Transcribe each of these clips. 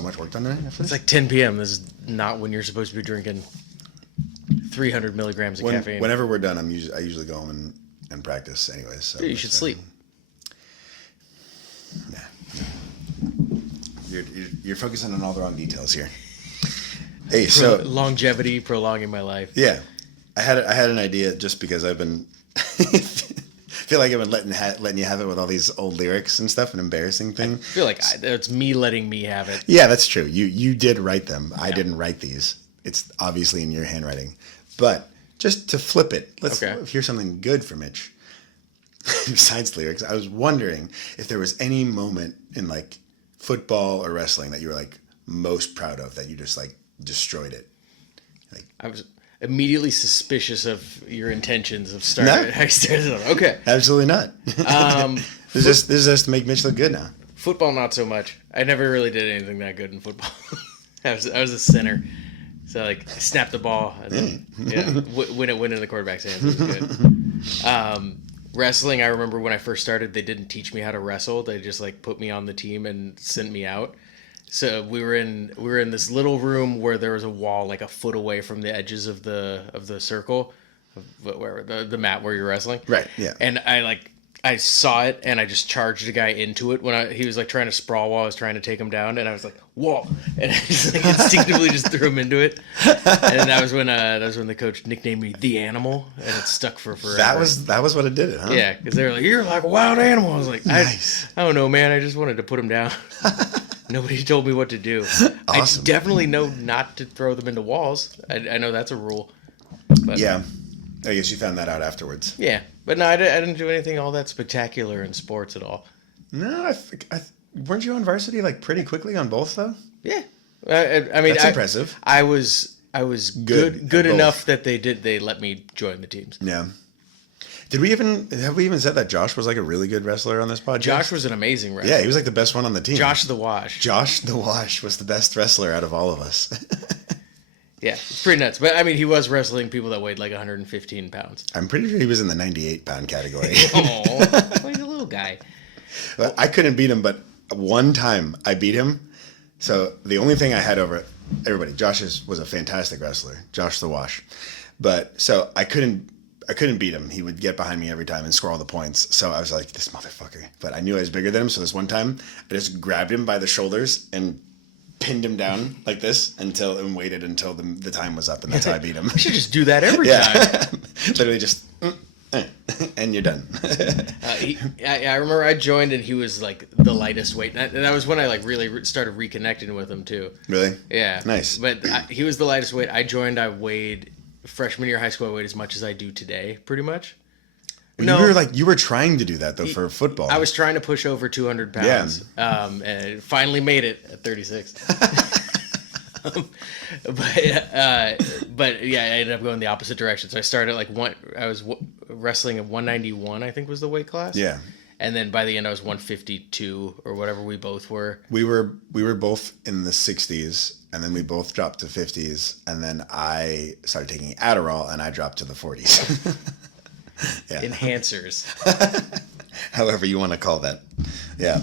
so much work done today. It's like 10 p.m. This is not when you're supposed to be drinking 300 milligrams of caffeine. Whenever we're done, I usually go home and practice anyways. So you should sleep. Nah. You're focusing on all the wrong details here. Hey, so longevity, prolonging my life. Yeah, I had an idea just because I've been feel like I've been letting you have it with all these old lyrics and stuff, an embarrassing thing. I feel like it's me letting me have it. Yeah, that's true. You did write them. Yeah. I didn't write these. It's obviously in your handwriting. But just to flip it, let's hear something good from Mitch. Besides lyrics, I was wondering if there was any moment in like football or wrestling that you were like most proud of, that you just like destroyed it. Like, I was immediately suspicious of your intentions of starting. No. I started on. Okay, absolutely not. This is just to make Mitch look good now. Football, not so much. I never really did anything that good in football. I was a center, so like snap the ball and then win in the quarterback's hands. It was good. Wrestling, I remember when I first started, they didn't teach me how to wrestle. They just like put me on the team and sent me out. So we were in this little room where there was a wall like a foot away from the edges of the circle, where the mat where you're wrestling. Right. Yeah. And I saw it and I just charged a guy into it when he was like trying to sprawl while I was trying to take him down, and I was like, whoa, and I just like instinctively just threw him into it. And that was when the coach nicknamed me the Animal, and it stuck for forever. That was what it did, huh? Yeah, because they were like, you're like a wild animal. I was like, nice. I don't know, man. I just wanted to put him down. Nobody told me what to do. Awesome. I definitely know not to throw them into walls. I know that's a rule. But, yeah. I guess you found that out afterwards. Yeah. But no, I didn't do anything all that spectacular in sports at all. No, weren't you on varsity like pretty quickly on both though? Yeah. I mean, that's impressive. I was good enough that they let me join the teams. Yeah. Have we even said that Josh was like a really good wrestler on this podcast? Josh was an amazing wrestler. Yeah, he was like the best one on the team. Josh the Wash. Josh the Wash was the best wrestler out of all of us. Yeah, it's pretty nuts. But I mean, he was wrestling people that weighed like 115 pounds. I'm pretty sure he was in the 98-pound category. Oh, he's a little guy. Well, I couldn't beat him, but one time I beat him. So the only thing I had over everybody, Josh was a fantastic wrestler, Josh the Wash. But so I couldn't beat him. He would get behind me every time and score all the points. So I was like, this motherfucker. But I knew I was bigger than him. So this one time I just grabbed him by the shoulders and pinned him down like this and waited until the time was up, and that's how I beat him. I should just do that every time. Literally just and you're done. I remember I joined and he was like the lightest weight, and that was when I like really started reconnecting with him too. Really? Yeah. Nice. But he was the lightest weight. I joined. I weighed freshman year of high school. I weighed as much as I do today, pretty much. You were trying to do that though for football. I was trying to push over 200 pounds. Yeah. And finally made it at 36. But yeah, I ended up going the opposite direction. So I started I was wrestling at 191, I think was the weight class. Yeah. And then by the end I was 152 or whatever we both were. We were both in the 60s, and then we both dropped to 50s, and then I started taking Adderall and I dropped to the 40s. Yeah. Enhancers. However you want to call that. Yeah.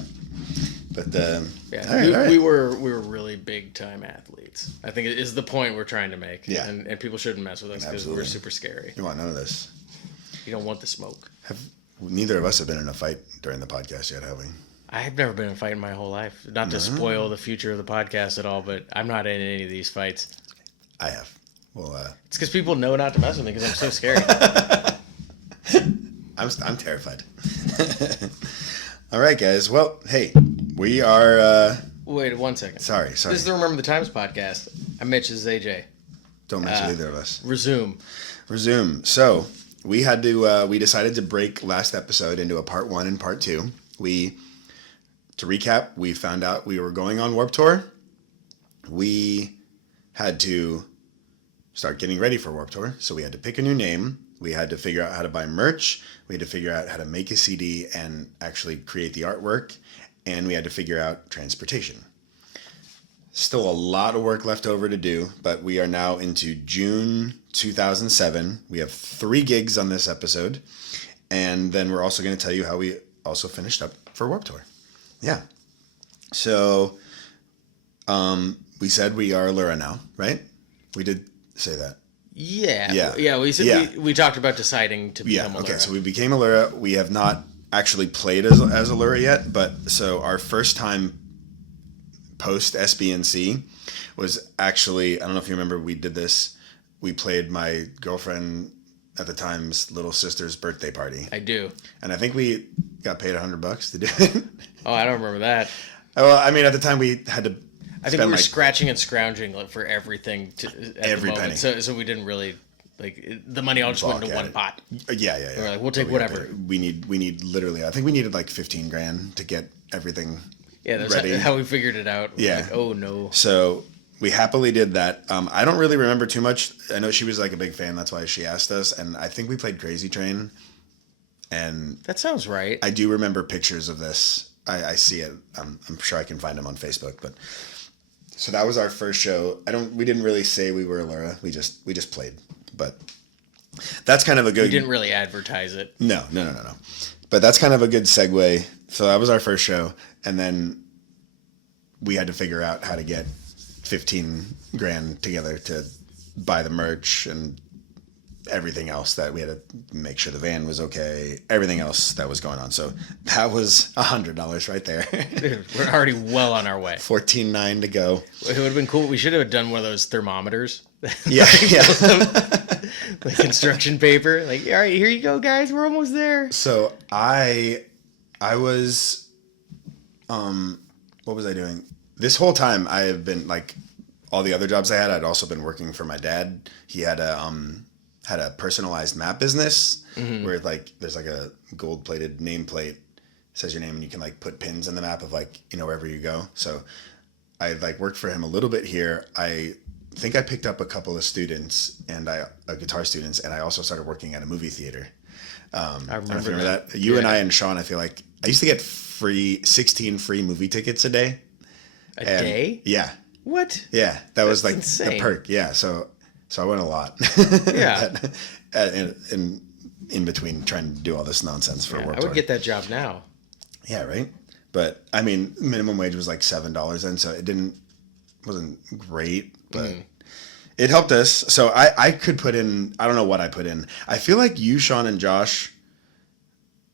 But yeah, all right. We were really big time athletes. I think it is the point we're trying to make. Yeah. And people shouldn't mess with us because we're super scary. You want none of this. You don't want the smoke. Neither of us have been in a fight during the podcast yet, have we? I've never been in a fight in my whole life. Not to spoil the future of the podcast at all, but I'm not in any of these fights. I have. Well, it's because people know not to mess with me because I'm so scary. I'm terrified. All right, guys. Well, hey, we are. Wait 1 second. Sorry. This is the Remember the Times podcast. I'm Mitch. This is AJ. Don't mess with either of us. Resume. So we had to. We decided to break last episode into a part 1 and part 2. To recap, we found out we were going on Warped Tour. We had to start getting ready for Warped Tour, so we had to pick a new name. We had to figure out how to buy merch. We had to figure out how to make a CD and actually create the artwork. And we had to figure out transportation. Still a lot of work left over to do, but we are now into June 2007. We have 3 gigs on this episode. And then we're also going to tell you how we also finished up for Warped Tour. Yeah. So We said we are AllurA now, right? We did say that. Yeah. We said we talked about deciding to become AllurA. Okay, so we became AllurA. We have not actually played as AllurA yet, but so our first time post SBNC was actually, I don't know if you remember, we did this. We played my girlfriend at the time's little sister's birthday party. I do. And I think we got paid $100 to do it. Oh, I don't remember that. Well, I mean, at the time we had to. I think we were scratching and scrounging for everything every penny. So we didn't really the money all just went into one pot. Yeah. We were like, we'll take whatever. We need literally. I think we needed like 15 grand to get everything. Yeah, that's ready. how we figured it out. Yeah. Like, oh no. So we happily did that. I don't really remember too much. I know she was like a big fan. That's why she asked us. And I think we played Crazy Train. And that sounds right. I do remember pictures of this. I see it. I'm sure I can find them on Facebook. But so that was our first show. We didn't really say we were AllurA. We just played. But that's kind of a good. We didn't really advertise it. No. But that's kind of a good segue. So that was our first show, and then we had to figure out how to get 15 grand together to buy the merch and everything else that we had to make sure the van was okay, everything else that was going on. So that was $100 right there. Dude, we're already well on our way. $14,900 to go. It would have been cool. We should have done one of those thermometers. Yeah. Like construction paper. Like, all right, here you go, guys. We're almost there. So I was, what was I doing? This whole time I have been like all the other jobs I had. I'd also been working for my dad. He had a personalized map business where like there's like a gold plated nameplate, says your name, and you can like put pins in the map of like, wherever you go. So I like worked for him a little bit here. I think I picked up a couple of students and guitar students, and I also started working at a movie theater. I remember that. You and I and Sean, I feel like I used to get 16 free movie tickets a day. A day? Yeah. What? Yeah, that was like insane. the perk. Yeah, so I went a lot. Yeah. in between trying to do all this nonsense for work. I would get that job now. Yeah, right. But I mean, minimum wage was like $7 then, so it wasn't great, but it helped us. So I could put in. I don't know what I put in. I feel like you, Sean, and Josh.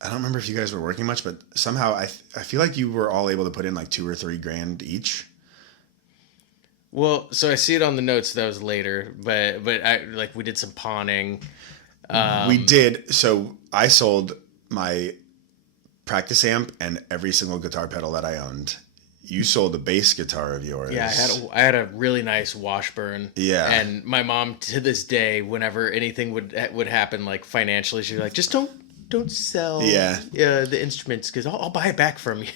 I don't remember if you guys were working much, but somehow I feel like you were all able to put in like $2 or $3 grand each. Well, so I see it on the notes that was later, but I like we did some pawning. We did. So I sold my practice amp and every single guitar pedal that I owned. You sold a bass guitar of yours. Yeah, I had a really nice Washburn. Yeah. And my mom, to this day, whenever anything would happen, like financially, she'd be like, just don't sell the instruments because I'll buy it back from you.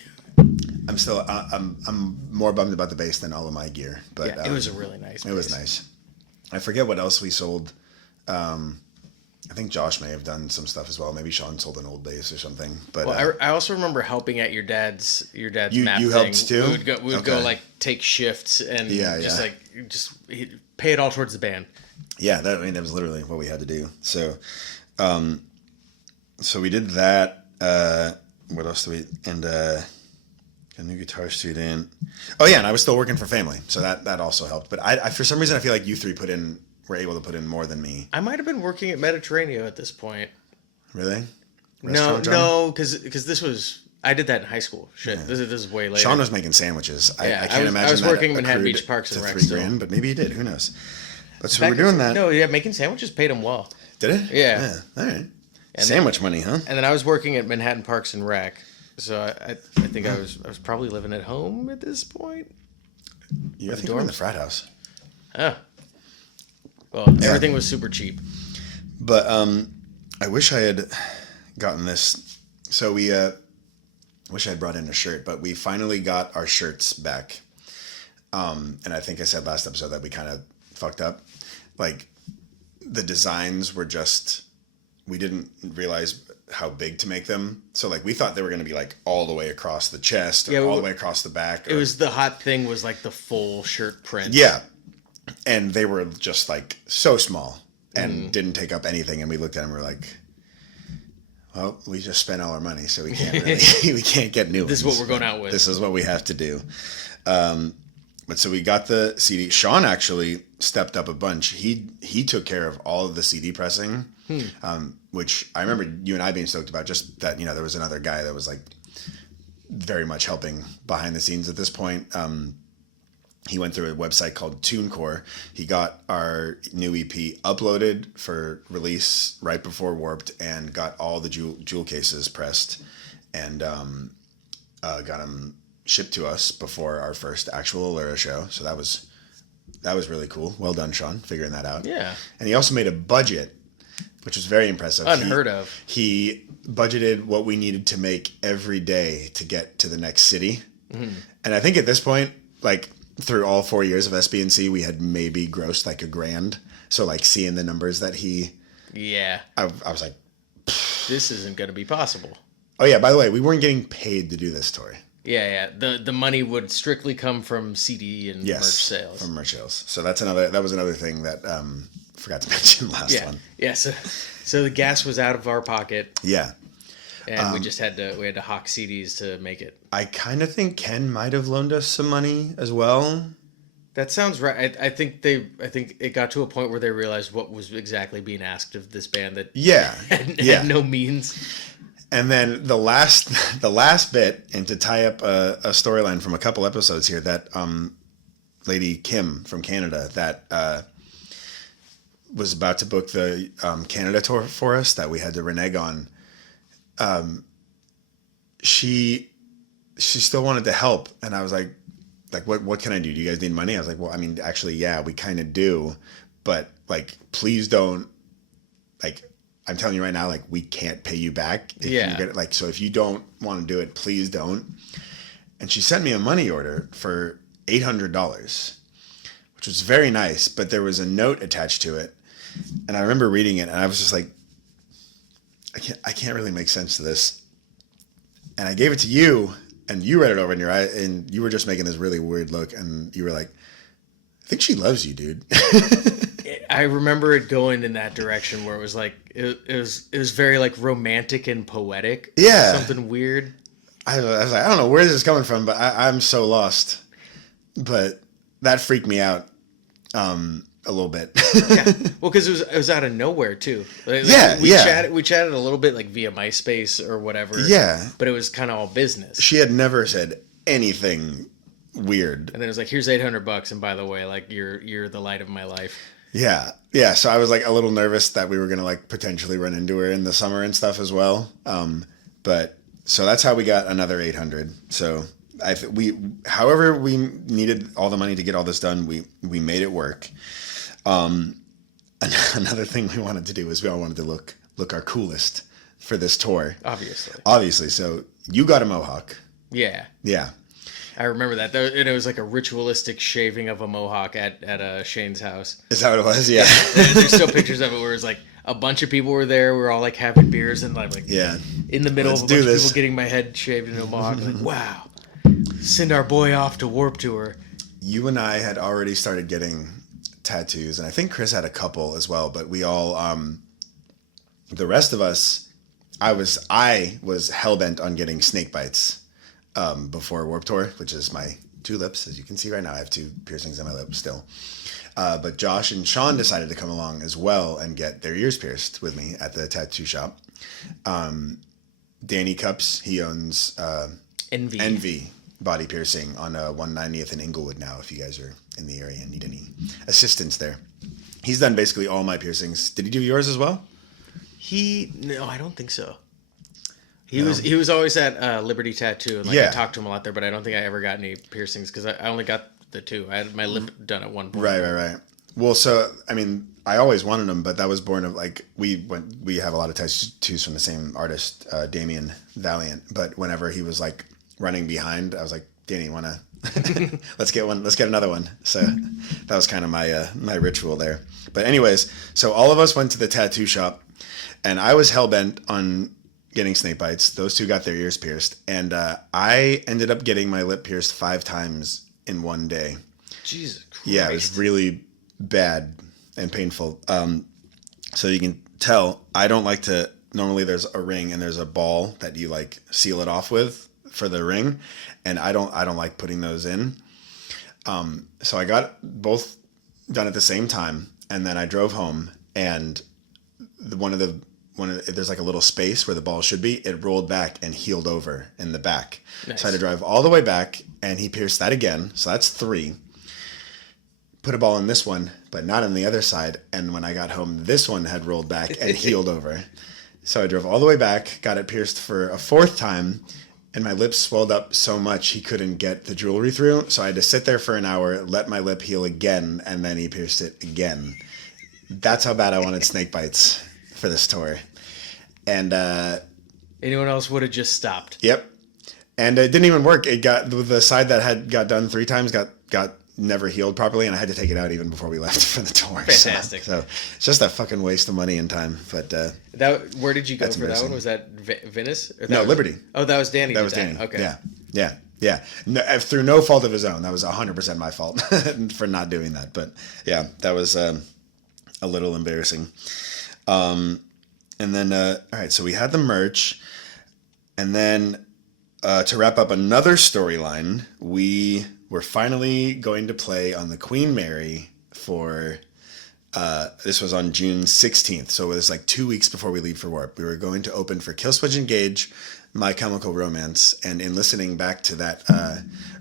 I'm still I'm more bummed about the bass than all of my gear, but yeah, it was a really nice bass. It was nice. I forget what else we sold. I think Josh may have done some stuff as well. Maybe Sean sold an old bass or something. But I also remember helping at your dad's map you thing. Helped too? We would go like take shifts and just pay it all towards the band. Yeah, that was literally what we had to do. So, so we did that. What else do we a new guitar student. Oh yeah, and I was still working for family, so that also helped. But I for some reason I feel like you three were able to put in more than me. I might have been working at Mediterranean at this point. Really? No, because this was I did that in high school. Shit, yeah. This is way later. Sean was making sandwiches. Yeah, I can't imagine. I was working in Manhattan Beach Parks and Rec. $3 grand, but maybe he did. Who knows? But so we're doing that. No, yeah, making sandwiches paid him well. Did it? Yeah. All right. Sandwich money, huh? And then I was working at Manhattan Parks and Rec. So I think I was probably living at home at this point. I think you were in the frat house. Oh. Well, everything was super cheap. But I wish I had gotten this. So we wish I had brought in a shirt, but we finally got our shirts back. And I think I said last episode that we kind of fucked up. Like the designs were just, we didn't realize how big to make them. So like we thought they were going to be like all the way across the chest or all the way across the back. It was the hot thing was like the full shirt print. Yeah. And they were just like so small and didn't take up anything. And we looked at them and we were like, well, we just spent all our money, so we can't really, we can't get new ones. This is what we're going out with. This is what we have to do. But so we got the CD. Sean actually stepped up a bunch. He took care of all of the CD pressing, which I remember you and I being stoked about. Just that, there was another guy that was like very much helping behind the scenes at this point. He went through a website called TuneCore. He got our new EP uploaded for release right before Warped, and got all the jewel cases pressed, and got them shipped to us before our first actual AllurA show. So that was really cool. Well done, Sean, figuring that out. Yeah. And he also made a budget, which was very impressive. Unheard of. He budgeted what we needed to make every day to get to the next city. Mm-hmm. And I think at this point, like through all 4 years of SBNC, we had maybe grossed like $1,000. So like seeing the numbers that I was like, this isn't going to be possible. Oh yeah, by the way, we weren't getting paid to do this tour. Yeah. The money would strictly come from CD and merch sales. From merch sales. So that was another thing that forgot to mention last one. Yeah, so the gas was out of our pocket. Yeah. And we just had to hawk CDs to make it. I kind of think Ken might have loaned us some money as well. That sounds right. I think it got to a point where they realized what was exactly being asked of this band that had no means. And then the last bit, and to tie up a storyline from a couple episodes here, that lady Kim from Canada that was about to book the Canada tour for us that we had to renege on. She still wanted to help, and I was like, what can I do? Do you guys need money? I was like, well, I mean, actually, yeah, we kind of do, but like, please don't, like, I'm telling you right now, like, we can't pay you back. So if you don't want to do it, please don't. And she sent me a money order for $800, which was very nice, but there was a note attached to it, and I remember reading it, and I was just like, I can't really make sense to this. And I gave it to you, and you read it over in your eye, and you were just making this really weird look, and you were like, I think she loves you, dude. I remember it going in that direction where it was like it was very like romantic and poetic. Yeah. Something weird. I was like, I don't know where this is coming from, but I'm so lost. But that freaked me out a little bit. Yeah. Well, because it was out of nowhere too. We chatted a little bit like via MySpace or whatever. Yeah. But it was kind of all business. She had never said anything weird. And then it was like, here's $800, and by the way, like you're the light of my life. Yeah. Yeah. So I was like a little nervous that we were gonna like potentially run into her in the summer and stuff as well. But so that's how we got another 800. So however we needed all the money to get all this done, we made it work. Another thing we wanted to do is we all wanted to look our coolest for this tour. Obviously. So you got a mohawk. Yeah. Yeah. I remember that. And it was like a ritualistic shaving of a mohawk at Shane's house. Is that what it was? Yeah. There's still pictures of it where it was like a bunch of people were there. We were all like having beers and like in the middle of a bunch of people getting my head shaved into a mohawk. Like, wow. Send our boy off to Warped Tour. You and I had already started getting tattoos, and I think Chris had a couple as well, but we all the rest of us, I was hell-bent on getting snake bites before Warped Tour, which is my two lips. As you can see right now, I have two piercings in my lips still, but Josh and Sean decided to come along as well and get their ears pierced with me at the tattoo shop. Danny Cups, he owns Envy body piercing on 190th in Inglewood now, if you guys are in the area and need any assistance there. He's done basically all my piercings. Did he do yours as well? No, I don't think so. He was always at Liberty Tattoo, and I talked to him a lot there, but I don't think I ever got any piercings because I only got the two. I had my lip done at one point. Right. Well, so I mean, I always wanted them, but that was born of like we have a lot of tattoos from the same artist, Damien Valiant. But whenever he was like running behind, I was like, Danny, wanna let's get another one. So that was kind of my ritual there. But anyways, so all of us went to the tattoo shop, and I was hell-bent on getting snake bites. Those two got their ears pierced, and I ended up getting my lip pierced 5 times in one day. Jesus Christ. Yeah, it was really bad and painful. So you can tell I don't like to, normally there's a ring and there's a ball that you like seal it off with for the ring, and I don't like putting those in. So I got both done at the same time, and then I drove home, and there's like a little space where the ball should be. It rolled back and healed over in the back. Nice. So I had to drive all the way back, and he pierced that again. So that's 3. Put a ball in this one, but not on the other side. And when I got home, this one had rolled back and healed over. So I drove all the way back, got it pierced for a 4th time, and my lips swelled up so much he couldn't get the jewelry through. So I had to sit there for an hour, let my lip heal again, and then he pierced it again. That's how bad I wanted snake bites for this tour. And anyone else would have just stopped. Yep. And it didn't even work. It got the side that got done 3 times got never healed properly, and I had to take it out even before we left for the tour. Fantastic. So it's just a fucking waste of money and time. But where did you go for that one? Was that Venice? No, Liberty. Oh, that was Danny. That was Danny. Okay. Yeah. No, through no fault of his own. That was 100% my fault for not doing that. But yeah, that was a little embarrassing. And then, all right, so we had the merch. And then to wrap up another storyline, we were finally going to play on the Queen Mary for, this was on June 16th. So it was like 2 weeks before we leave for Warp. We were going to open for Killswitch Engage, My Chemical Romance. And in listening back to that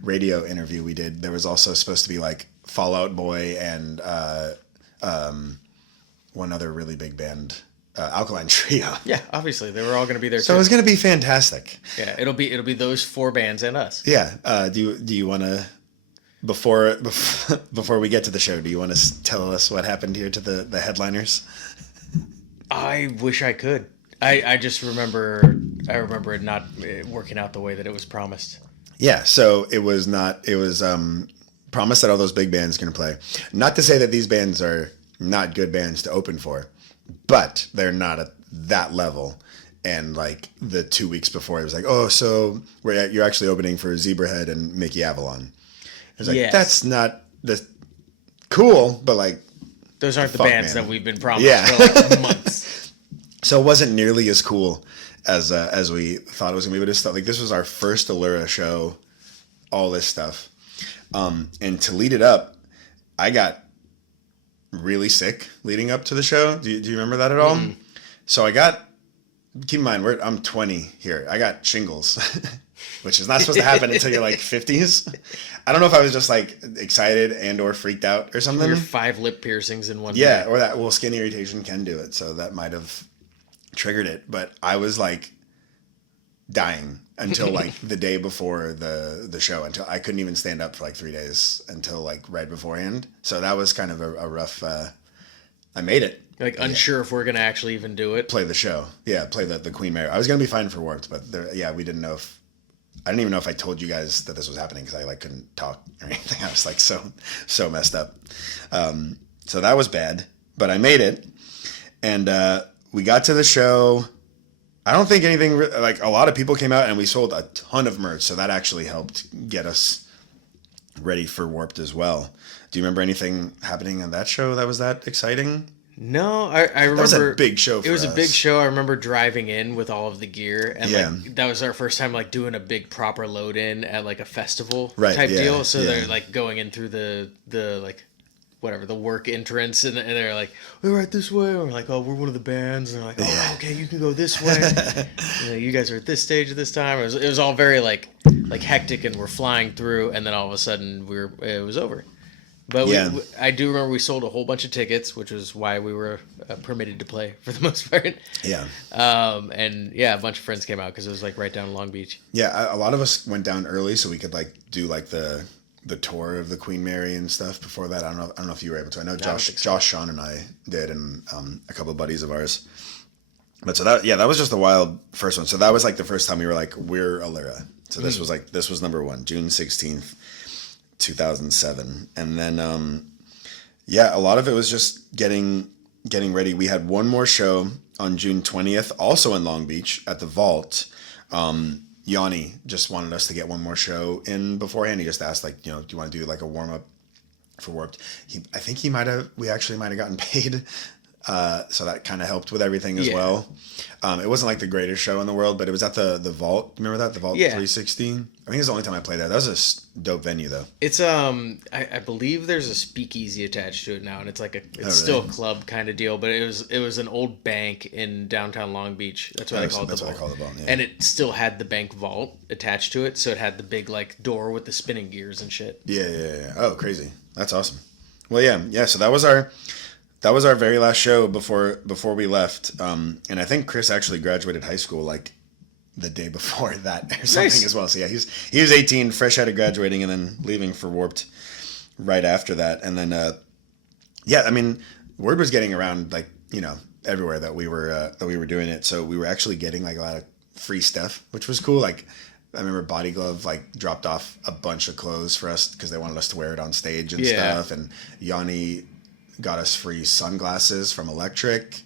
radio interview we did, there was also supposed to be like Fall Out Boy and one other really big band, Alkaline Trio. Yeah, obviously they were all going to be there. So too. it was going to be fantastic. Yeah, it'll be those 4 bands and us. Yeah. Do you want to, before we get to the show, do you want to tell us what happened here to the headliners? I wish I could. I just remember it not working out the way that it was promised. Yeah. So it was promised that all those big bands are going to play. Not to say that these bands are not good bands to open for, but they're not at that level. And like the 2 weeks before, it was like, oh, so you're actually opening for Zebrahead and Mickey Avalon. I was like, yes. That's not cool, but like, those aren't the bands that we've been promised for like months. So it wasn't nearly as cool as we thought it was gonna be. But it's like this was our first AllurA show, all this stuff, and to lead it up, I got really sick leading up to the show. Do you remember that at all? Mm-hmm. So keep in mind, I'm 20 here. I got shingles, which is not supposed to happen until you're like 50s. I don't know if I was just like excited and or freaked out or something. Your 5 lip piercings in one day. Yeah, or that, skin irritation can do it. So that might have triggered it. But I was like dying until like the day before the show, until I couldn't even stand up for like 3 days until like right beforehand. So that was kind of a rough, I made it. Like unsure if we're going to actually even do it. Play the show. Yeah, play the Queen Mary. I was going to be fine for Warped, but we didn't know I didn't even know if I told you guys that this was happening because I like couldn't talk or anything. I was like so messed up. So that was bad, but I made it. And we got to the show. I don't think anything, like a lot of people came out and we sold a ton of merch. So that actually helped get us ready for Warped as well. Do you remember anything happening on that show that was that exciting? No, I remember. That was a big show for us. It was a big show. I remember driving in with all of the gear. And yeah. like, that was our first time like doing a big proper load in at like a festival yeah, type deal. So yeah. they're like going in through the like, whatever, the work entrance. And they're like, we're right this way. And we're like, oh, we're one of the bands. And they're like, oh, okay, you can go this way. You guys are at this stage at this time. It was all very like hectic and we're flying through. And then all of a sudden it was over. But I do remember we sold a whole bunch of tickets, which was why we were permitted to play for the most part. Yeah. And yeah, a bunch of friends came out because it was like right down Long Beach. Yeah, a lot of us went down early so we could like do like the tour of the Queen Mary and stuff before that. I don't know if you were able to. I know Josh, Sean, and I did, and a couple of buddies of ours. But so that was just a wild first one. So that was like the first time we were like, we're AllurA. So this was number 1, June 16th. 2007. And then a lot of it was just getting ready. We had one more show on June 20th, also in Long Beach at the Vault. Yanni just wanted us to get one more show in beforehand. He just asked, like, do you want to do like a warm-up for Warped? We actually might have gotten paid So that kind of helped with everything as Yeah. well. It wasn't like the greatest show in the world, but it was at the Vault. Remember that? The Vault Yeah. 316? I think it's the only time I played that. That was a dope venue, though. It's I believe there's a speakeasy attached to it now, and it's like it's still a club kind of deal, but it was an old bank in downtown Long Beach. That's what I call it. That's what I call the Vault. Yeah. And it still had the bank vault attached to it, so it had the big like door with the spinning gears and shit. Yeah. Oh, crazy! That's awesome. Well, yeah. So that was our very last show before we left. And I think Chris actually graduated high school like the day before that or something Nice. as well. So yeah, he was 18, fresh out of graduating, and then leaving for Warped right after that. And then yeah, I mean, word was getting around like everywhere that we were doing it. So we were actually getting like a lot of free stuff, which was cool. Like I remember Body Glove like dropped off a bunch of clothes for us because they wanted us to wear it on stage and stuff. And Yanni got us free sunglasses from Electric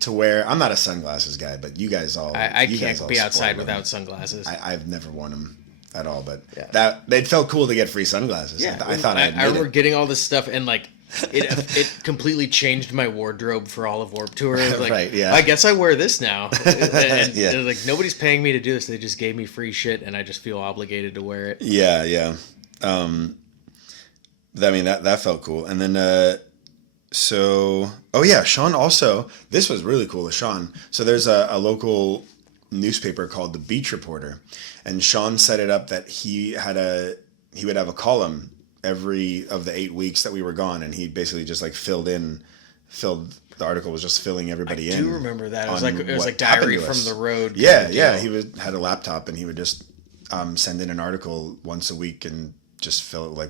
to wear. I'm not a sunglasses guy, but you guys all. I can't be outside without sunglasses. I've never worn them at all, but Yeah. it felt cool to get free sunglasses. Yeah, I thought I remember getting all this stuff, and like it completely changed my wardrobe for all of Warped Tour. It was like, Right, yeah. I guess I wear this now. And Yeah. it was like nobody's paying me to do this. They just gave me free shit, and I just feel obligated to wear it. Yeah. I mean that felt cool, and then. So, oh yeah, Sean also, this was really cool with Sean. So there's a local newspaper called the Beach Reporter, and Sean set it up that he would have a column every of the 8 weeks that we were gone, and he basically just like filled the article was just filling everybody in. I do remember that. It was on like what diary happened to from us. the road. Yeah. He had a laptop, and he would just send in an article once a week and just fill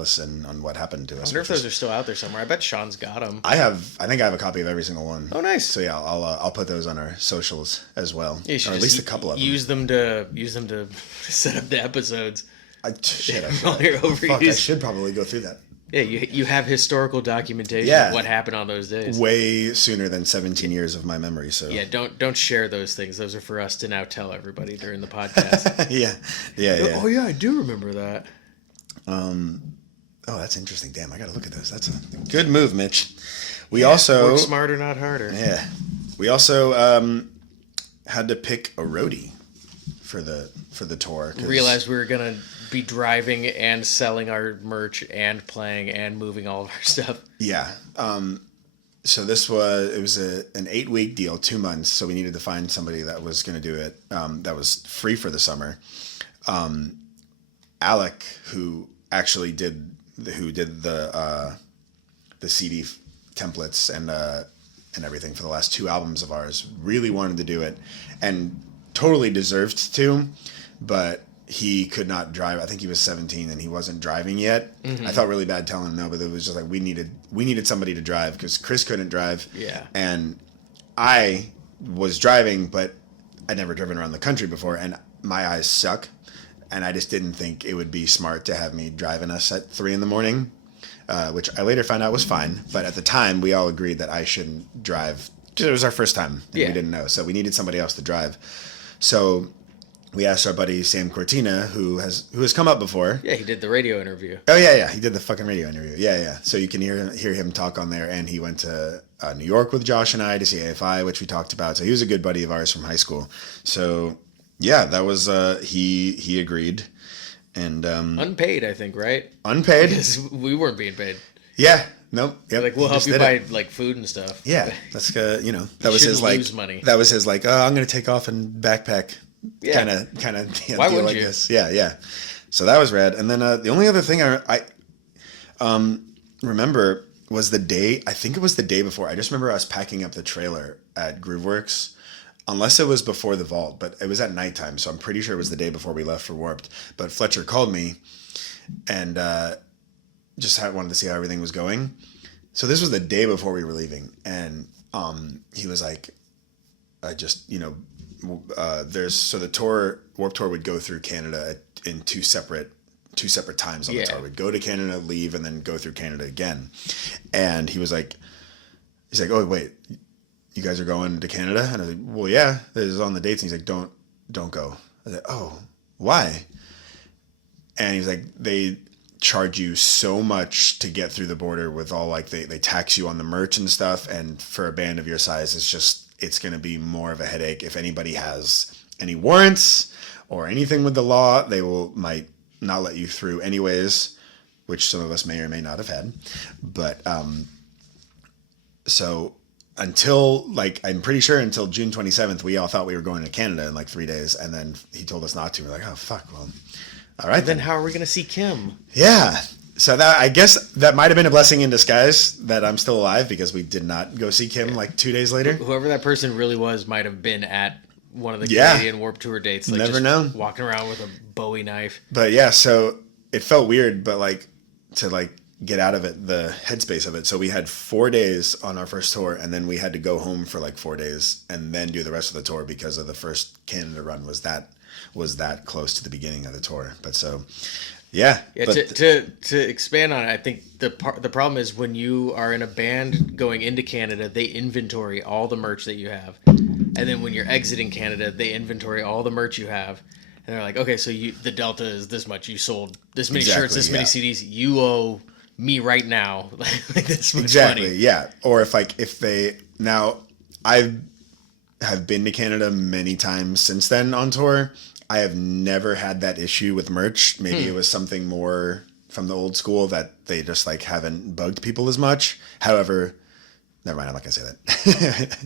us in on what happened to us. I wonder if those are still out there somewhere. I bet Sean's got them. I think I have a copy of every single one. Oh, nice. So yeah, I'll put those on our socials as well, You should or at just least a couple of them. use them to set up the episodes. I While you're Fuck, I overused. should probably go through that. Yeah, you have historical documentation Yeah. of what happened on those days. Way sooner than 17 years of my memory. So Yeah, don't share those things. Those are for us to now tell everybody during the podcast. yeah. Oh yeah, I do remember that. Oh, that's interesting. Damn, I got to look at those. That's a good move, Mitch. We also Work smarter, not harder. Yeah. We also had to pick a roadie for the tour. Realized we were gonna be driving and selling our merch and playing and moving all of our stuff. Yeah. So it was an 8-week deal, 2 months. So we needed to find somebody that was going to do it. That was free for the summer. Alec, who actually did the CD templates and everything for the last 2 albums of ours, really wanted to do it and totally deserved to, but he could not drive. I think he was 17 and he wasn't driving yet. Mm-hmm. I felt really bad telling him no, but it was just like we needed somebody to drive because Chris couldn't drive. Yeah. And I was driving, but I'd never driven around the country before, and my eyes suck. And I just didn't think it would be smart to have me driving us at 3 a.m, which I later found out was fine. But at the time, we all agreed that I shouldn't drive because it was our first time and we didn't know. So we needed somebody else to drive. So we asked our buddy Sam Cortina, who has come up before. Yeah, he did the radio interview. Oh yeah, he did the fucking radio interview. Yeah. So you can hear him talk on there, and he went to New York with Josh and I to see AFI, which we talked about. So he was a good buddy of ours from high school. So yeah, that was he agreed, and Unpaid, I think, right? unpaid. Because we weren't being paid. Yeah, nope. Yep, Like we'll he help just you did buy it. like food and stuff. Yeah, that's that was shouldn't his like lose money. that was his like I'm gonna take off and backpack Yeah. kind of Why deal wouldn't like you? this. Yeah. So that was rad. And then the only other thing I remember was the day. I think it was the day before. I just remember us packing up the trailer at Grooveworks. Unless it was before the Vault, but it was at nighttime, so I'm pretty sure it was the day before we left for Warped. But Fletcher called me and just wanted to see how everything was going. So this was the day before we were leaving, and he was like, "I just there's the Warped Tour would go through Canada in two separate times on the tour. We'd go to Canada, leave, and then go through Canada again." And he's like, "Oh wait, you guys are going to Canada?" And I was like, "Well, yeah, this is on the dates." And he's like, "Don't go." I was like, "Oh, why?" And he was like, charge you so much to get through the border with all like they tax you on the merch and stuff. And for a band of your size, it's going to be more of a headache. If anybody has any warrants or anything with the law, they might not let you through anyways, which some of us may or may not have had. But so until I'm pretty sure until June 27th, we all thought we were going to Canada in like 3 days. And then he told us not to. We're like, oh, fuck. Well, all right. Then how are we going to see Kim? Yeah. So I guess that might have been a blessing in disguise that I'm still alive, because we did not go see Kim like 2 days later. Whoever that person really was might have been at one of the Canadian Warped Tour dates. Like, never know. Walking around with a Bowie knife. But yeah, so it felt weird, but to get out of it, the headspace of it. So we had 4 days on our first tour, and then we had to go home for like 4 days and then do the rest of the tour, because of the first Canada run was that close to the beginning of the tour. But so yeah. But to expand on it, I think the problem is when you are in a band going into Canada, they inventory all the merch that you have, and then when you're exiting Canada, they inventory all the merch you have, and they're like, okay, so the delta is this much. You sold this many shirts, this many CDs. You owe me right now like this much money. Yeah. Or if I have been to Canada many times since then on tour. I have never had that issue with merch. Maybe it was something more from the old school that they just haven't bugged people as much. However, never mind. I'm not gonna say that.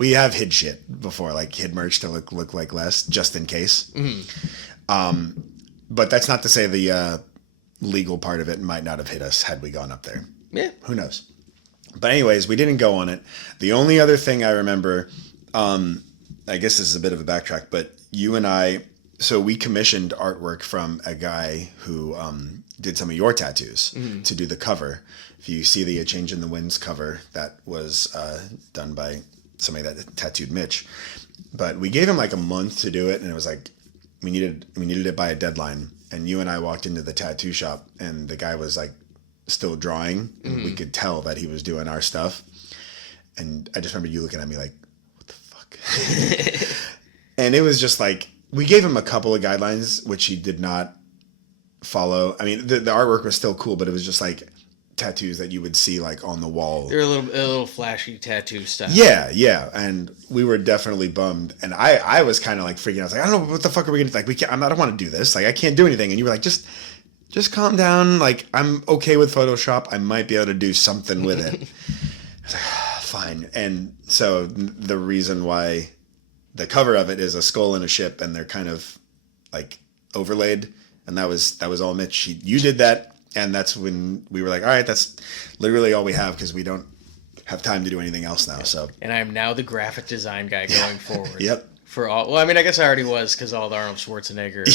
We have hid shit before, like hid merch to look like less, just in case. Mm-hmm. But that's not to say the legal part of it might not have hit us had we gone up there. Yeah. Who knows? But anyways, we didn't go on it. The only other thing I remember, I guess this is a bit of a backtrack, but you and I, so we commissioned artwork from a guy who did some of your tattoos to do the cover. If you see the A Change in the Winds cover, that was done by somebody that tattooed Mitch. But we gave him like a month to do it, and it was like we needed it by a deadline. And you and I walked into the tattoo shop, and the guy was like still drawing, and we could tell that he was doing our stuff. And I just remember you looking at me like, and it was just like, we gave him a couple of guidelines which he did not follow. I mean, the artwork was still cool, but it was just like tattoos that you would see like on the wall. They're a little flashy tattoo stuff. Yeah, and we were definitely bummed. And I was kind of like freaking out. I was like, I don't know, what the fuck are we gonna like? I don't want to do this. Like, I can't do anything. And you were like, just calm down. Like, I'm okay with Photoshop. I might be able to do something with it. I was like, fine. And so the reason why the cover of it is a skull and a ship, and they're kind of like overlaid, and that was all Mitch. You did that, and that's when we were like, all right, that's literally all we have, because we don't have time to do anything else now. So, and I am now the graphic design guy going forward. Yep. For all, well, I mean, I guess I already was, because all the Arnold Schwarzenegger.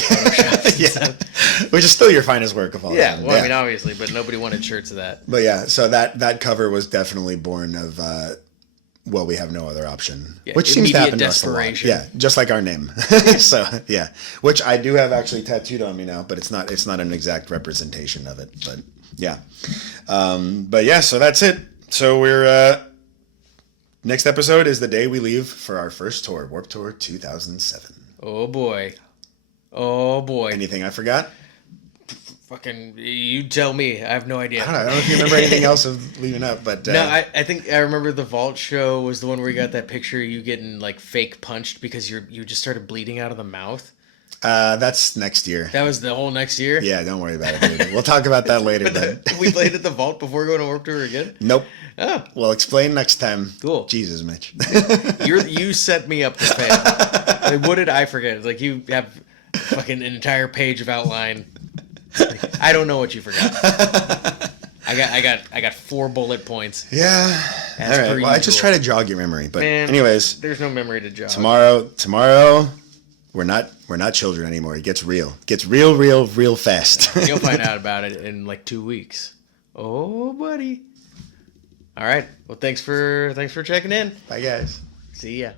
Which is still your finest work of all time. Well, I mean, obviously, but nobody wanted shirts of that. But yeah, so that cover was definitely born of, well, we have no other option, which seems to happen to us a lot. Yeah, just like our name. So yeah, which I do have actually tattooed on me now, but it's not an exact representation of it. But yeah, but yeah, so that's it. So we're. Next episode is the day we leave for our first tour, Warped Tour 2007. Oh, boy. Anything I forgot? Fucking, you tell me. I have no idea. I don't know if you remember anything else of leaving up, but... No, I think I remember the Vault show was the one where you got that picture of you getting, like, fake punched because you just started bleeding out of the mouth. That's next year. That was the whole next year? Yeah, don't worry about it, dude. We'll talk about that later. We played at the Vault before going to Warped Tour again? Nope. Oh. Well, explain next time. Cool. Jesus, Mitch. You set me up to fail. Like, what did I forget? It's like you have fucking an entire page of outline. Like, I don't know what you forgot. I got 4 bullet points. Yeah. All right. Well, I just try to jog your memory, but anyways, there's no memory to jog. Tomorrow, we're not children anymore. It gets real. It gets real fast. You'll find out about it in like 2 weeks. Oh, buddy. All right. Well, thanks for checking in. Bye, guys. See ya.